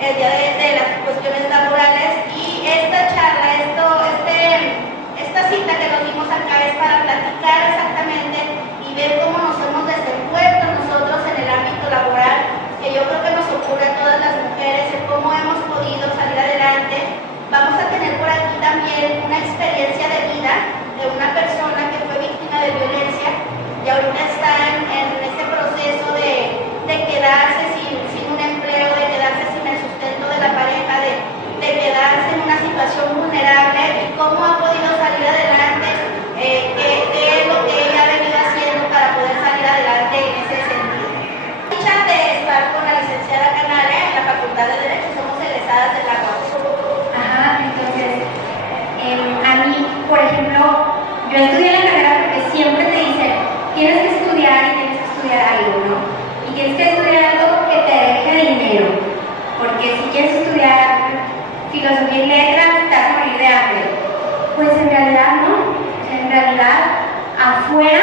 el día de las cuestiones laborales, y esta charla, esta cita que nos dimos acá es para platicar exactamente y ver cómo nos hemos desenvuelto nosotros en el ámbito laboral, que yo creo que nos ocurre a todas las mujeres, en cómo hemos podido salir adelante. Vamos a tener por aquí también una experiencia de vida de una persona que fue víctima de violencia y ahorita está en este proceso de quedarse sin un empleo, de quedarse sin el sustento de la pareja, de quedarse en una situación vulnerable, y cómo ha podido salir adelante, qué es lo que ella ha venido haciendo para poder salir adelante en ese sentido. Dicha de estar con la licenciada Canale en la Facultad de Derecho, somos egresadas de la UAS. Ajá, entonces, a mí, por ejemplo, yo estudié la carrera porque siempre te dicen, tienes que estudiar y tienes que estudiar algo, ¿no? Y tienes que estudiar algo que te deje dinero, porque si quieres estudiar filosofía y letras, te vas a morir de hambre. Pues en realidad no, en realidad afuera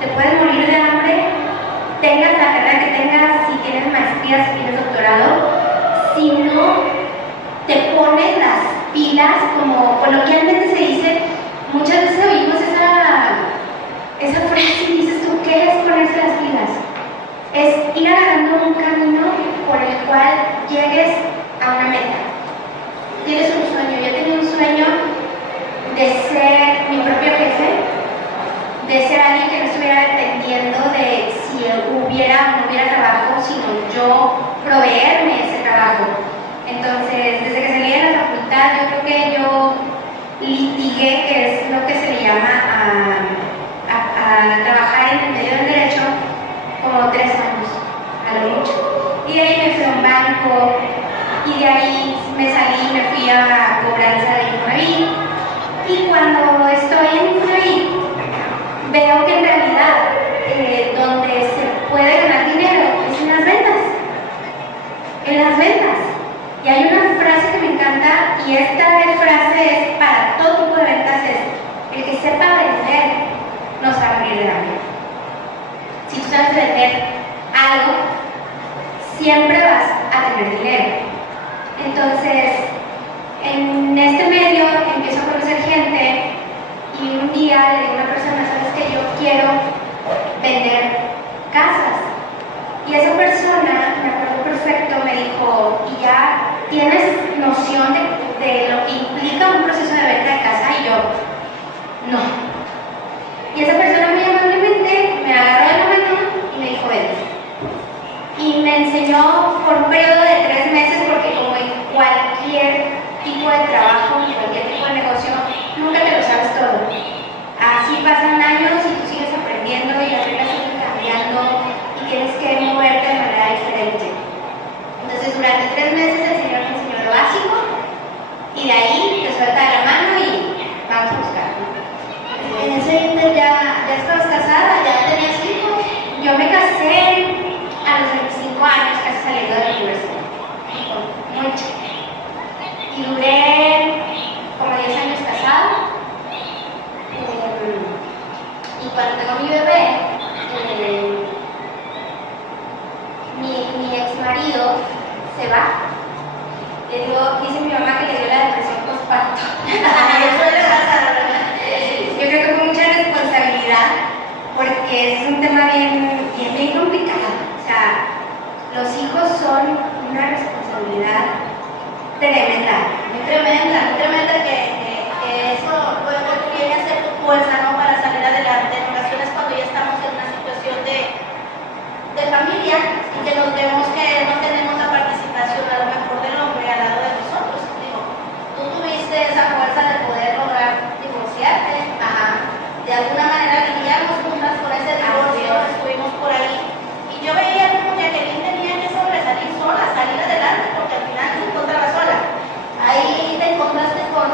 te puedes morir de hambre, tengas la carrera que tengas, si tienes maestría, si tienes doctorado, si no te pones las pilas, como coloquialmente se dice. Muchas veces oímos esa frase y dices tú, ¿qué es ponerse las pilas? Es ir agarrando un camino por el cual llegues a una meta. Tienes un sueño, yo tenía un sueño de ser mi propio jefe, de ser alguien que no estuviera dependiendo de si hubiera o no hubiera trabajo, sino yo proveerme ese trabajo. Entonces, desde que salí de la facultad, yo creo que yo litigué, que es lo que se le llama a trabajar en el medio del derecho, como 3 años, a lo mucho. Y de ahí me fui a un banco, y de ahí me salí y me fui a cobranza de Infonavit. Y cuando estoy en Infonavit, veo que en realidad donde se puede ganar dinero es en las ventas. En las ventas. Y hay una frase que me encanta, y esta frase es para todo tipo de ventas, es: el que sepa vender no se va a morir de hambre. Si tú sabes vender algo, siempre vas a tener dinero. Entonces, en este medio empiezo a conocer gente, y un día le digo a una persona, ¿sabes qué? Yo quiero vender casas. Y esa persona, me acuerdo perfecto, me dijo, ¿y ya tienes noción de lo que implica un proceso de venta de casa? Y yo, no. Y esa persona muy amablemente me agarró de la mano y me dijo, vente. Y me enseñó por un periodo de 3 meses, porque como en cualquier tipo de trabajo, en cualquier tipo de negocio, nunca te lo sabes todo. Así pasan años y tú sigues aprendiendo y las reglas siguen cambiando y tienes que moverte de manera diferente. Entonces, durante 3 meses el Señor me enseñó lo básico, y de ahí te suelta de la mano y vamos a buscar. En ese inter ya estabas casada, ya tenías hijos. Yo me casé a los 25 años, casi saliendo de la universidad, muy chica. Y duré como 10 años casada. Y cuando tengo mi bebé, mi ex marido se va. Dice mi mamá que le dio la depresión postparto. Yo creo que fue mucha responsabilidad, porque es un tema bien complicado. O sea, los hijos son una responsabilidad tremenda. Muy tremenda que eso luego viene a ser tu fuerza, ¿no? Para salir adelante. En ocasiones, cuando ya estamos en una situación de familia y que nos vemos que no tenemos la participación a lo mejor del hombre al lado de nosotros. Digo, tú tuviste esa fuerza de poder lograr divorciarte. De alguna manera lidiamos juntas con ese divorcio, estuvimos por ahí. Y yo veía como que Jacqueline tenía que sobresalir sola, salir adelante, porque al final se encontraba sola. Ahí te encontraste con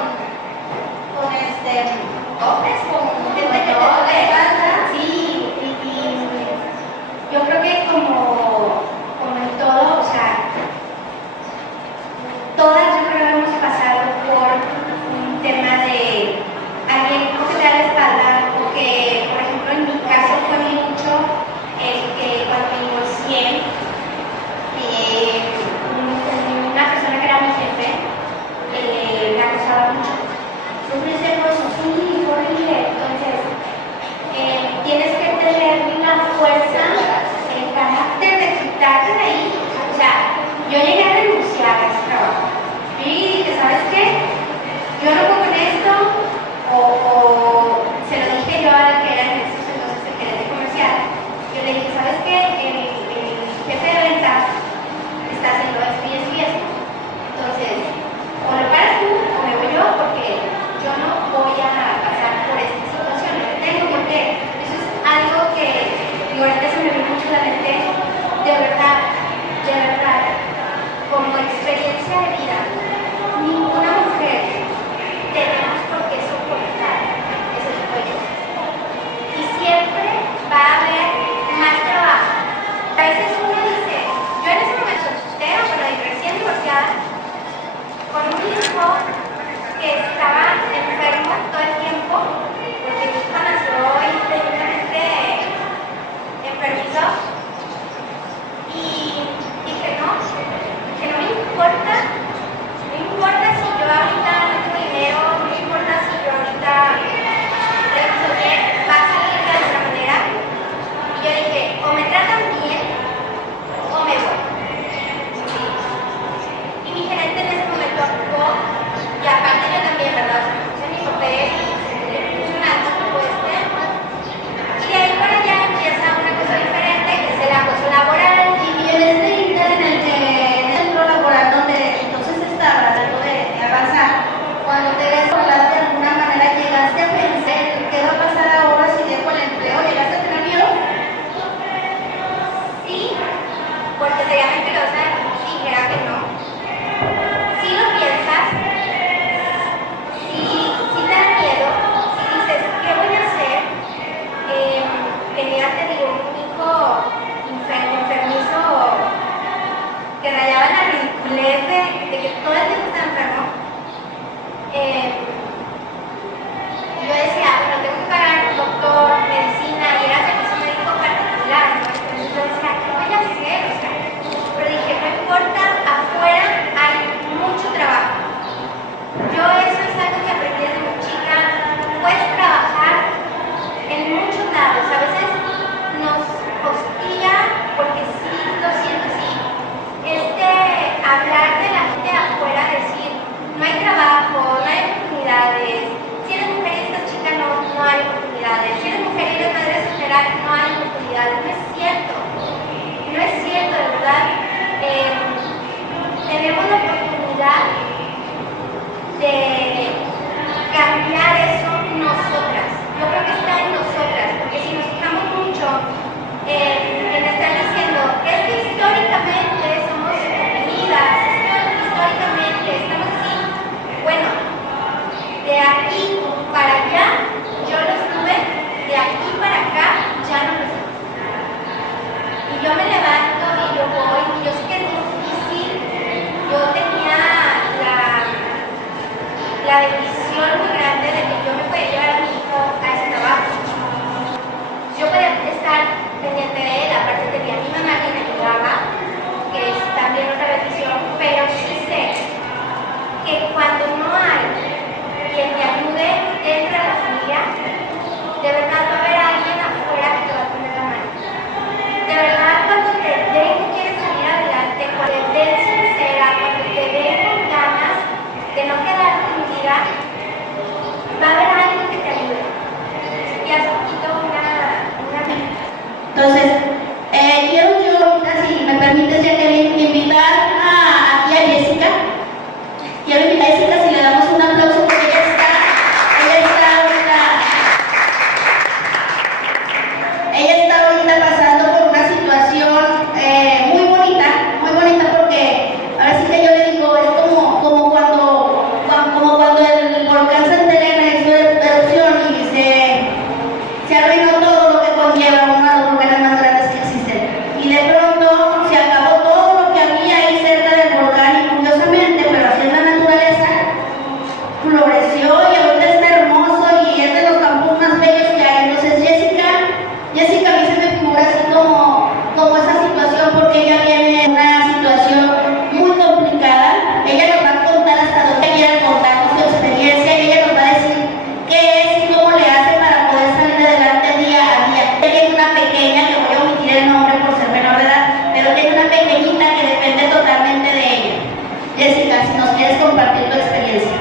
hombres, con gente que te respalda. Sí, y yo creo que como en todo porque sería mentirosa si dijera que no. Si lo piensas, si te da miedo, si dices, ¿qué voy a hacer? Tenía, te digo, un hijo enfermizo que rayaba en la ridiculez de que todo el tiempo estaba enfermo. Yo decía, bueno, tengo que pagar un doctor, medicina, y era servicio médico particular, ¿no? Entonces yo decía, ¿qué voy a hacer? O sea, pero dije, no importa, afuera hay mucho trabajo. Yo eso es algo que aprendí desde muy chica. Puedes trabajar en muchos lados. A veces nos hostiga porque sí lo siento así. Hablar de la gente afuera, decir, no hay trabajo, no hay oportunidades. Si eres mujer y estás chica, no hay oportunidades. Si eres mujer y eres madre soltera, no hay oportunidades. No es cierto. No es cierto, de verdad. Tenemos la oportunidad de cambiar eso nosotras. Yo creo que está en nosotras, porque si nos fijamos mucho en estar diciendo, es que históricamente somos oprimidas, históricamente estamos así. Bueno, de aquí para allá yo lo estuve, de aquí para acá ya no lo estuve. Y yo me levanto y yo voy, y yo sé que es difícil. Yo tenía la bendición muy grande de que yo me podía llevar a mi hijo a ese trabajo. Yo podía estar pendiente de él, aparte tenía a mi mamá que me ayudaba, que es también otra bendición, pero sí sé que cuando no hay quien te ayude dentro de la familia, de verdad va a haber alguien afuera que te va a poner la mano. De verdad, cuando te den que quieres salir adelante, cuando te den sincera, cuando te den con ganas de no quedarte en vida, va a haber alguien que te ayude. Y hace poquito una Entonces, quiero yo ahorita, si me permites, Jacqueline, invitar aquí a Jessica. Quiero invitar a Jessica, si le damos un aplauso, porque ella está ahorita pasando por una situación muy bonita, porque ahora sí que yo le digo, es como cuando el volcán Santa Elena hizo erupción y se arruinó todo lo que conlleva uno de los volcanes más grandes que existen. Y de pronto se acabó todo lo que había ahí cerca del volcán y curiosamente, pero así es la naturaleza, floreció y ahorita está hermoso y es de los campos más bellos que hay. Entonces Jessica a mí se me figura así como esa situación, porque ella viene en una situación muy complicada. Ella nos va a contar hasta donde quiera contarnos su experiencia y ella nos va a decir qué es y cómo le hace para poder salir adelante día a día. Ella tiene una pequeña, que voy a omitir el nombre por ser menor de edad, pero tiene una pequeñita que depende totalmente de ella. Jessica, si nos quieres compartir tu experiencia.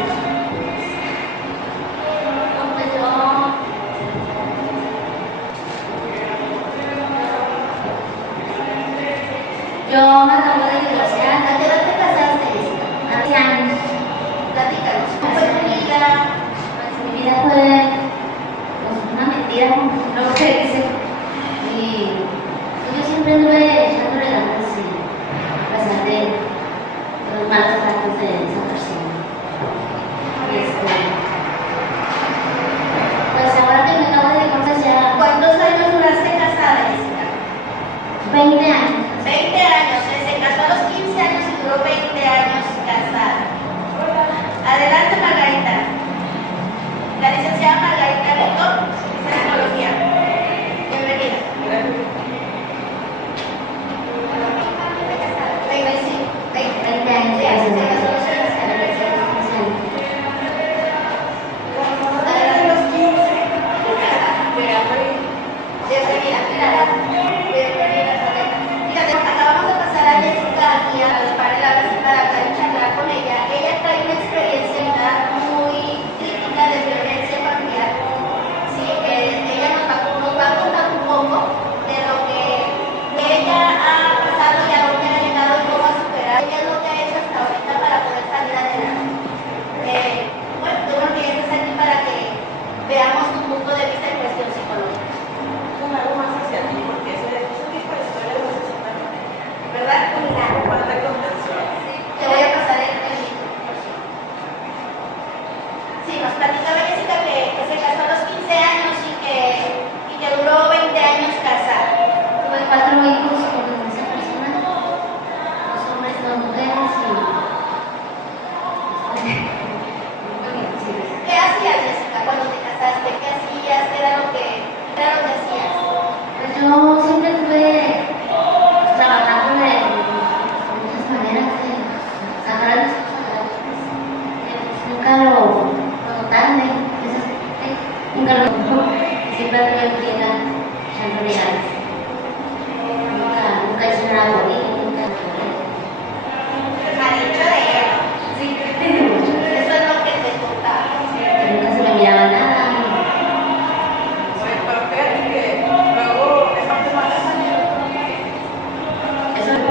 Yo me acabo de divorciar. ¿A qué edad te casaste, Jessica? A 10 años. Platícanos, ¿cómo fue tu vida? Pues mi vida fue una mentira, como luego se dice. Y pues, yo siempre anduve echándole ganas y a pesar de los malos tratos de esa persona. Pues ahora que me acabo de divorciar, ¿Cuántos años duraste casada, Jessica? 20 años. 20 años, se casó a los 15 años y duró 20 años casada. Adelante, Margarita. La licenciada Margarita Rico, de psicología. Bienvenida. 20 años. Se casó a los 15 Adelante, los 15. Bienvenida. Bienvenida. Fíjate, acabamos de pasar a Jessica aquí a la par de la vez para charlar con ella. Ella trae una experiencia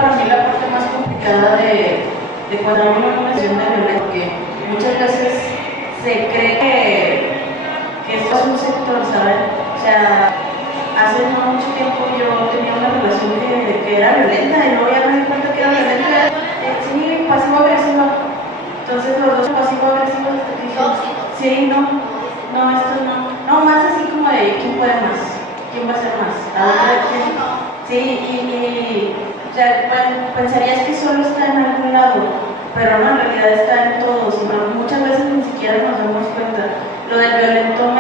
para mí la parte más complicada de cuando hay una conversación de violencia, porque muchas veces se cree que esto es un sector, ¿saben? O sea, hace no mucho tiempo yo tenía una relación que era violenta y luego ya me di cuenta que era violenta. Sí, pasivo-agresiva. Entonces los dos pasivo-agresivos. Sí, no, esto no. No, más así como de quién puede más, quién va a hacer más. ¿Quién? Sí, y o sea, pensarías que solo está en algún lado, pero no, en realidad está en todos. Y muchas veces ni siquiera nos damos cuenta. Lo del violentón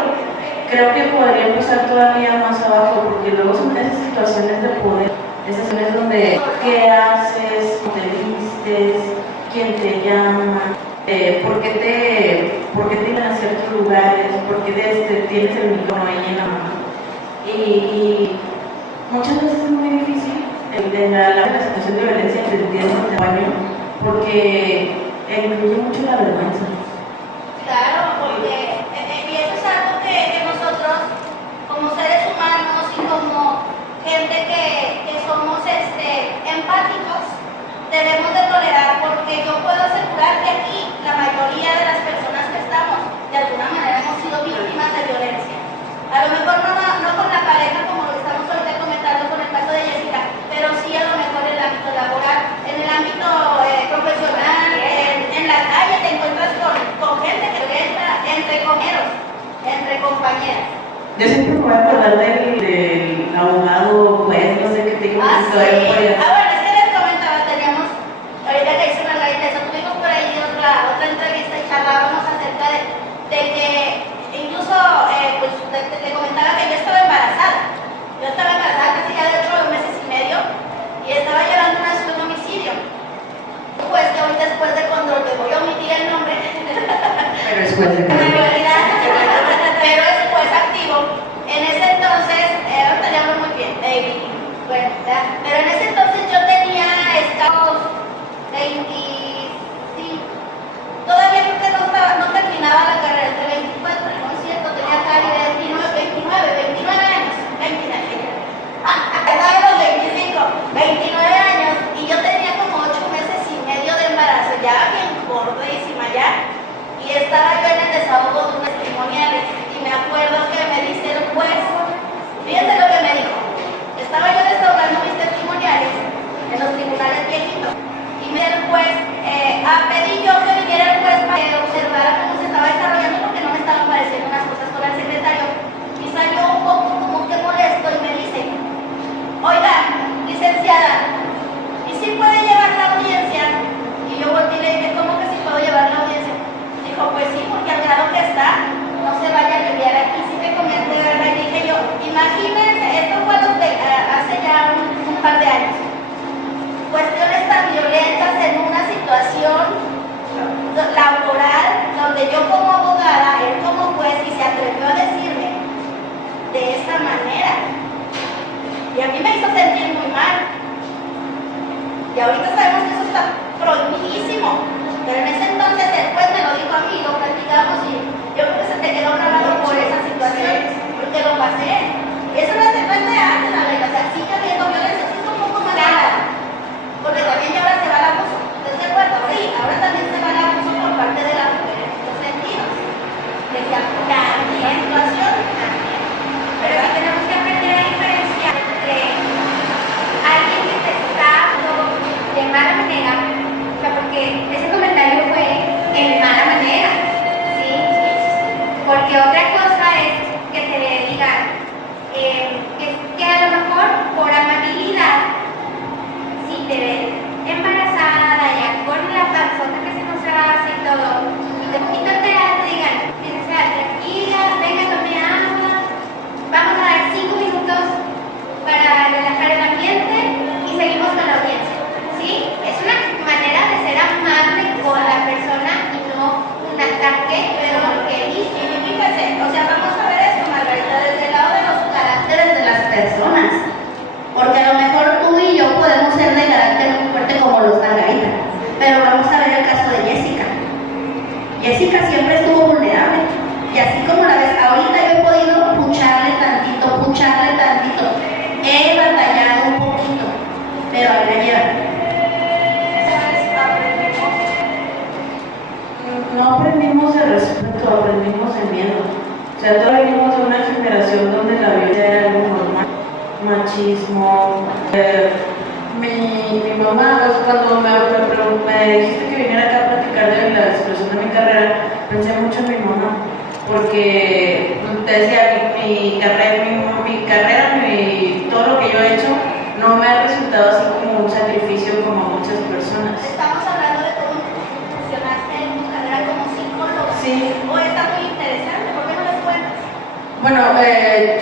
creo que podría empezar todavía más abajo, porque luego son esas situaciones de poder, esas situaciones donde qué haces, te vistes, quién te llama, por qué te iban a ciertos lugares, por qué tienes el micrófono ahí en la mano. Y muchas veces es muy difícil la situación de violencia que entiendes en el baño, porque incluye mucho la vergüenza. Claro, porque y eso es algo que nosotros, como seres humanos y como gente que somos empáticos, debemos de tolerar, porque yo puedo asegurar que aquí la mayoría de las personas que estamos, de alguna manera hemos sido víctimas de violencia. A lo mejor no con la pareja como lo estamos ahorita comentando con el caso de Jessica, pero sí a lo mejor en el ámbito laboral, en el ámbito profesional, en la calle te encuentras con gente que entra entre comeros, entre compañeras. Yo siempre me voy a acordar del abogado, pues, no sé qué te digo. Sí. Bueno, es que les comentaba, teníamos, ahorita que hice Margarita, eso tuvimos por ahí otra entrevista y charlábamos acerca de que incluso, pues, te comentaba que yo estaba embarazada. Yo estaba embarazada casi ya de 8 meses y medio y estaba llevando una acción de homicidio. Pues que hoy después de control, te voy a omitir el nombre. Pero es juez de pero es juez activo. En ese entonces, ahorita le hablo muy bien, David. Bueno, ¿verdad? Pero en ese entonces yo tenía escasos 25, todavía creo que no terminaba la carrera, entre 24, no es cierto, tenía casi 29 años, 29 años, y yo tenía como 8 meses y medio de embarazo, ya bien gordísima ya, y estaba yo en el desahogo de unos testimoniales, y me acuerdo que me dice el juez, fíjense lo que me dijo, estaba yo desahogando mis testimoniales en los tribunales viejitos, y me dijo el juez, pedí yo que viniera el juez para que observara cómo se estaba desarrollando, porque no me estaban pareciendo unas cosas con el secretario, y salió un poco como que molesto y me dice, oiga, licenciada, ¿y si puede llevar la audiencia? Y yo volteé y le dije, ¿cómo que si puedo llevar la audiencia? Dijo, pues sí, porque al grado que está, no se vaya a aliviar aquí. Sí me comenté, ¿verdad? Y dije yo, imagínense, esto fue hace ya un par de años. Cuestiones tan violentas en una situación laboral, donde yo como abogada, él como juez, y se atrevió a decirme de esta manera. Y a mí me hizo sentir muy mal. Y ahorita sabemos que eso está prohibidísimo. Pero en ese entonces el juez me lo dijo a mí, lo platicamos y yo creo que se te quedó grabado por esa situación, porque lo pasé. Y eso no es de antes, la ley, o sea, sigue habiendo violencia, sí es un poco más grave. Porque también ya ahora se va el abuso. ¿Estás de acuerdo? Sí, ahora también se va el abuso por parte de la mujer en estos sentidos. De que también situación. Pero sí tenemos que aprender a diferenciar entre alguien que te está hablando de mala manera, o sea, porque ese comentario fue en mala manera, ¿sí? Porque otra cosa es que te digan que a lo mejor por amabilidad, si te ven embarazada, ya con la panzota que se nos hace y todo, y de poquito te digan, tranquila, venga, tome agua. Vamos a dar 5 minutos para relajar el ambiente y seguimos con la audiencia. ¿Sí? Es una manera de ser amable con la persona y no un ataque, pero que dice. Y fíjense, o sea, vamos a ver esto, Margarita, desde el lado de los caracteres de las personas. Porque a lo mejor tú y yo podemos ser de carácter muy fuerte como los Margarita. Pero vamos a ver el caso de Jessica. Jessica siempre estuvo vulnerable. Y así como la ves, ahorita yo he podido pucharle tantito. He batallado un poquito, pero ahí la llevan. no aprendimos de respeto, aprendimos de miedo. O sea, todos venimos de una generación donde la violencia era algo normal, machismo. Mi mamá, pues, cuando me dijiste que viniera acá a platicar de la expresión de mi carrera, pensé mucho en mi mamá, porque te decía, mi carrera, todo lo que yo he hecho, no me ha resultado así como un sacrificio como a muchas personas. Estamos hablando de cómo funcionaste en tu carrera como psicóloga. Sí. O está muy interesante, ¿por qué no les cuentas? Bueno,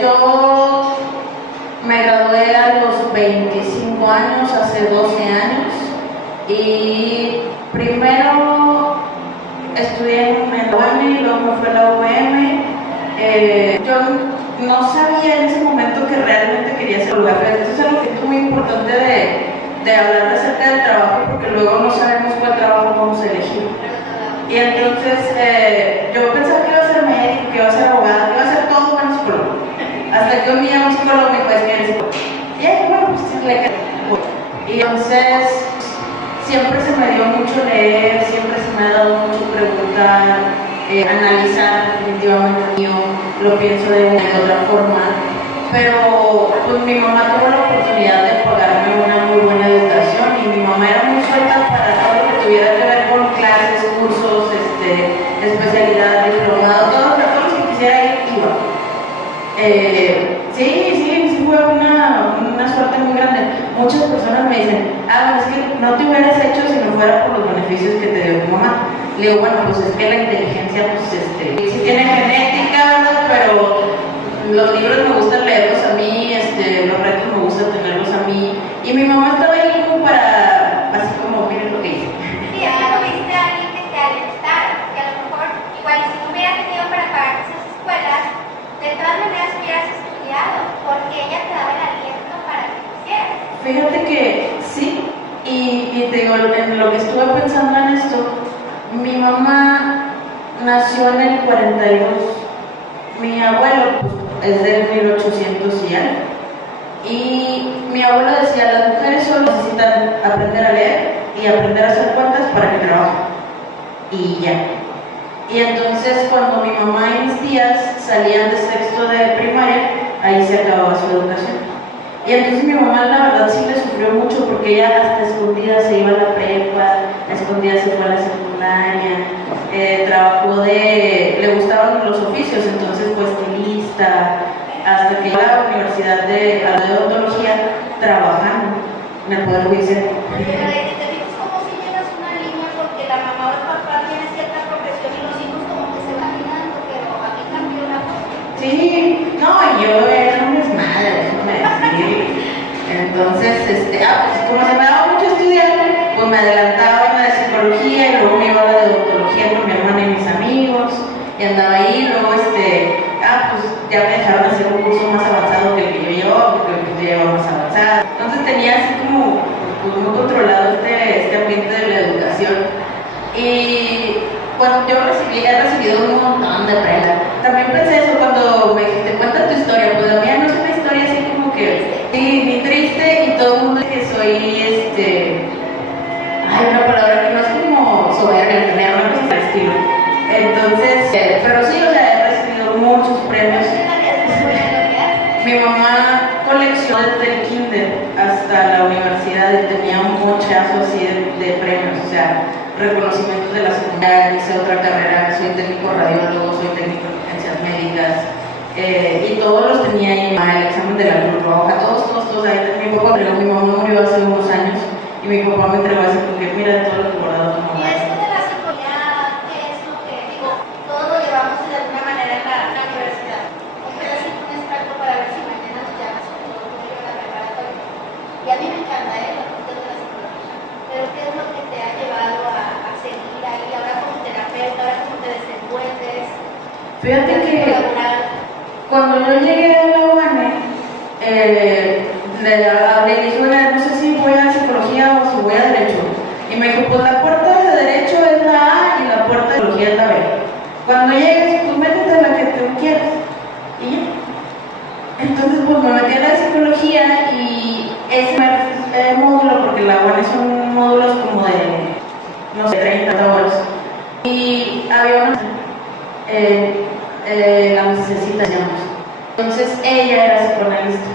yo me gradué a los 25 años, hace 12 años, y primero estudié en la UAM y luego me fui a la UM. Yo no sabía en ese momento que realmente quería ser logopeda. Eso es algo que es muy importante de hablar acerca del trabajo, porque luego no sabemos cuál trabajo vamos a elegir. Y entonces yo pensaba que iba a ser médico, que iba a ser abogado, que iba a ser todo menos psicólogo. Hasta que un día un psicólogo me dijo, es que eres psicólogo. Y bueno, pues sí, le quedé. Y entonces siempre se me dio mucho leer, siempre se me ha dado mucho preguntar, analizar definitivamente mío, lo pienso de una y de otra forma. Pero pues mi mamá tuvo la oportunidad de pagarme una muy buena educación y mi mamá era muy suelta para todo lo que tuviera que ver con clases, cursos, especialidad, diplomado, todo lo que quisiera ir, iba. Sí, fue una suerte muy grande. Muchas personas me dicen, es que no te hubieras hecho si no fuera por los beneficios que te dio tu mamá. Le digo, bueno, pues es que la inteligencia, pues sí tiene genética, pero los libros me gusta leerlos a mí, los retos me gusta tenerlos a mí. Y mi mamá estaba ahí como para, así como, miren lo que hice. Sí, es que tuviste a alguien que te alentara, que a lo mejor, igual si no hubieras tenido para pagar esas escuelas, de todas maneras hubieras estudiado, porque ella te daba el aliento para que lo hicieras. Fíjate que sí, y te digo, en lo que estuve pensando en esto, mi mamá nació en el 42, mi abuelo pues, es del 1800 y algo, y mi abuelo decía, las mujeres solo necesitan aprender a leer y aprender a hacer cuentas para que trabajen, y ya. Y entonces cuando mi mamá y mis tías salían de sexto de primaria, ahí se acababa su educación. Y entonces mi mamá la verdad sí le sufrió mucho porque ella hasta escondida se iba a la prepa, a escondida se fue a la secundaria, le gustaban los oficios, entonces fue estilista, hasta que llegó a la universidad de odontología trabajando en el Poder Judicial. Pero te fijas como si llegas una línea porque la mamá o el papá tiene cierta profesión y los hijos como que se van mirando, pero a mí cambió la cosa. Sí, no, yo era un desmadre, déjame decir. Entonces, pues, como se me daba mucho estudiar, pues me adelantaba en la de psicología y luego me iba a la de odontología con mi hermana y mis amigos y andaba ahí, luego pues ya me dejaron hacer un curso más avanzado que el que yo llevaba, porque el que yo llevaba más avanzado. Entonces tenía así como pues, muy controlado este ambiente de la educación. Y cuando yo he recibido un montón de prensa. También pensé eso cuando me dijiste, cuenta tu historia, pues la mía no es una historia así como que, sí, ni triste, y todo el mundo dice que soy, hay una palabra que no es como soberbia, tener una cosa del estilo. Entonces, pero sí, o sea, he recibido muchos premios. Mi mamá coleccionó desde el kinder hasta la universidad y tenía un mochazo así de premios, o sea, reconocimientos de la secundaria, hice otra carrera, soy técnico radiólogo, soy técnico en urgencias médicas, y todos los tenía ahí, el examen de la Cruz Roja, todos ahí. Mi papá, mi mamá murió hace unos años y mi papá me entregó así porque mira todo lo que guardado tu mamá. Y esto de la psicología, ¿qué es lo que digo? Todo lo llevamos de alguna manera en la universidad. Un pedacito, un extracto para ver si mañana nos llamas o en la preparatoria. Y a mí me encanta la cuestión de la psicología. Pero ¿qué es lo que te ha llevado a seguir ahí? Ahora como terapeuta, ahora cómo te desenvuelves. Fíjate que cuando yo llegué a la UANE, le hablé y dije, bueno, no sé si voy a psicología o si voy a derecho. Y me dijo, pues la puerta de derecho es la A y la puerta de psicología es la B. Cuando llegues, pues métete a la que tú quieras. Y ya. Entonces, pues me metí a la de psicología y ese módulo, porque la UANE son módulos como de, no sé, 30 horas. Y y había una la necesita, digamos. Entonces ella era psicoanalista.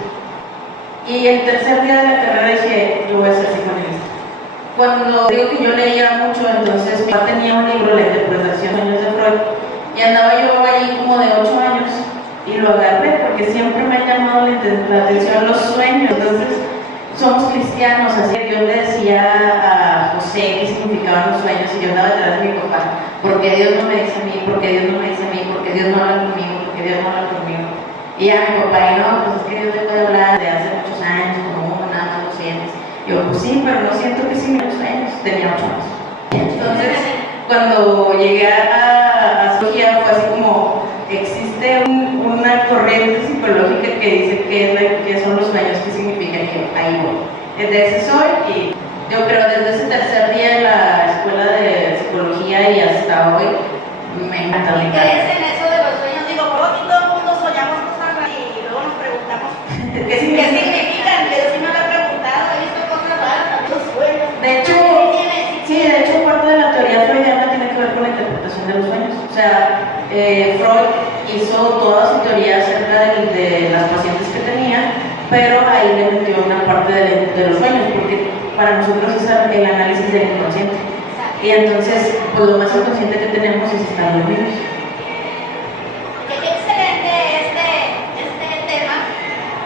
Y el tercer día de la carrera dije, yo voy a ser psicoanalista. Cuando digo que yo leía mucho, entonces mi papá tenía un libro, La interpretación de sueños de Freud, y andaba yo allí como de 8 años, y lo agarré porque siempre me ha llamado la atención los sueños. Entonces, somos cristianos, así que yo le decía a José qué significaban los sueños, y yo andaba detrás de mi papá, porque Dios no me dice a mí, porque Dios no me dice a mí, porque Dios no habla conmigo, porque Dios no habla conmigo. Y ya mi papá, y no, pues es que Dios te puede hablar de hace muchos años, como uno, nada más lo sientes. Yo, pues sí, pero no siento que sí me los sueños, tenía 8 años. Entonces, cuando llegué a psicología fue así como, existe una corriente psicológica que dice qué son los sueños, qué significan, y yo, ahí voy. Desde ese soy, y yo creo desde ese tercer día en la escuela de psicología y hasta hoy, me encanta. ¿Y crees en eso de los sueños? Digo, por aquí todo el mundo soñamos cosas raras y luego nos preguntamos ¿Qué significan? Yo sí me lo he preguntado, he visto cosas raras, los sueños. De hecho, sí, de hecho parte de la teoría freudiana tiene que ver con la interpretación de los sueños. O sea, Freud hizo toda su teoría acerca de las pacientes que tenía, pero ahí le metió una parte de los sueños, porque para nosotros es el análisis del inconsciente. Y entonces, pues lo más inconsciente que tenemos es estar dormidos. Qué excelente este tema.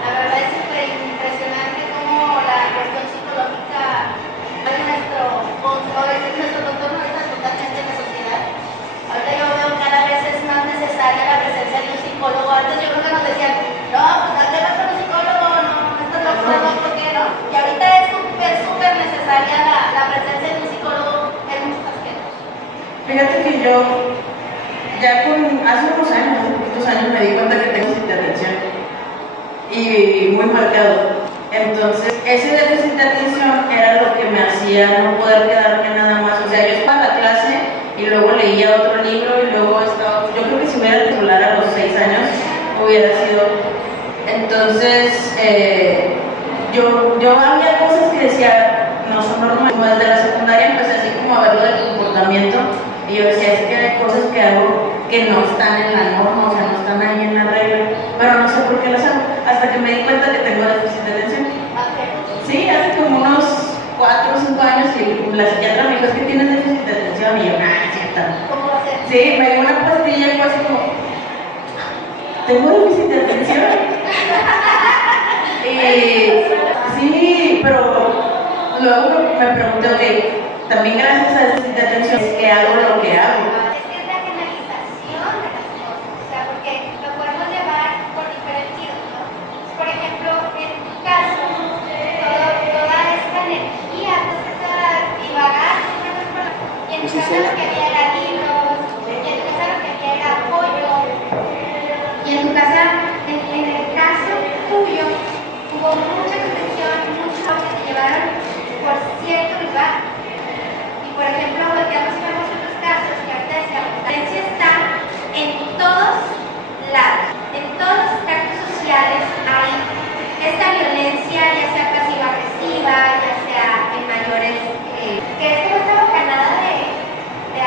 La verdad es súper impresionante cómo la cuestión psicológica es nuestro contorno totalmente en la sociedad. Ahorita yo veo cada vez es más necesaria la presencia de un psicólogo. Antes yo creo que nos decían, no, pues no te vas con un psicólogo, no, estás loco, no, ¿por qué no? Y ahorita es súper necesaria la presencia de un psicólogo en muchos aspectos. Fíjate que yo, ya hace unos años, hace poquitos años, me di cuenta que tengo déficit de atención y muy marcado. Entonces, ese déficit de atención era lo que me hacía no poder quedarme nada más. O sea, yo estaba en la clase y luego leía otro libro y luego estaba. Yo creo que si hubiera titular a los 6 años hubiera sido. Entonces, yo había cosas que decía, no son normales. Como desde la secundaria empecé así como a verlo del comportamiento. Y yo decía, es que hay cosas que hago que no están en la norma, o sea, no están ahí en la regla, pero no sé por qué las hago, hasta que me di cuenta que tengo déficit de atención. Sí, hace como unos 4 o 5 años y la psiquiatra me dijo, es que tienes déficit de atención, y yo, es cierto. ¿Cómo va a ser? Sí, me dio una pastilla y fue así como, ¿tengo déficit de atención? Sí, pero luego me pregunté, ok, también gracias a déficit de atención es que hago lo que hago. Es que es la canalización de las cosas, o sea, porque lo podemos llevar por diferentes tiros, ¿no? Por ejemplo, en tu caso, toda esta energía, toda esta divagancia, y en tu casa lo que había era libros, y en tu casa lo que había era apoyo, y en tu casa, en el caso tuyo, hubo mucha conexión, mucho que te llevaron por cierto lugar. Y por ejemplo, volteamos y vemos otros casos que ahorita decíamos, la violencia está en todos lados, en todos los aspectos sociales hay esta violencia, ya sea pasiva-agresiva, ya sea en mayores, que es como esta bocanada de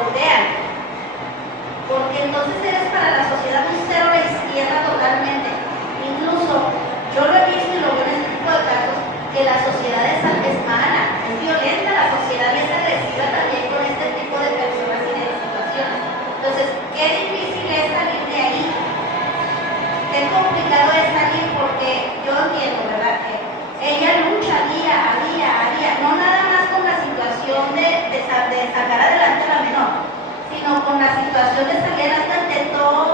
voltean. Porque entonces eres para la sociedad un cero a la izquierda totalmente. Incluso yo lo he visto y lo veo en este tipo de casos, que la sociedad es mala, es violenta, la sociedad es agresiva también con este tipo de personas y de situaciones. Entonces, qué difícil es salir de ahí, qué complicado es salir, porque yo entiendo, ¿verdad? Que ella lucha día a día, no nada más con la situación de sacar adelante a la menor, sino con la situación de salir adelante ante todo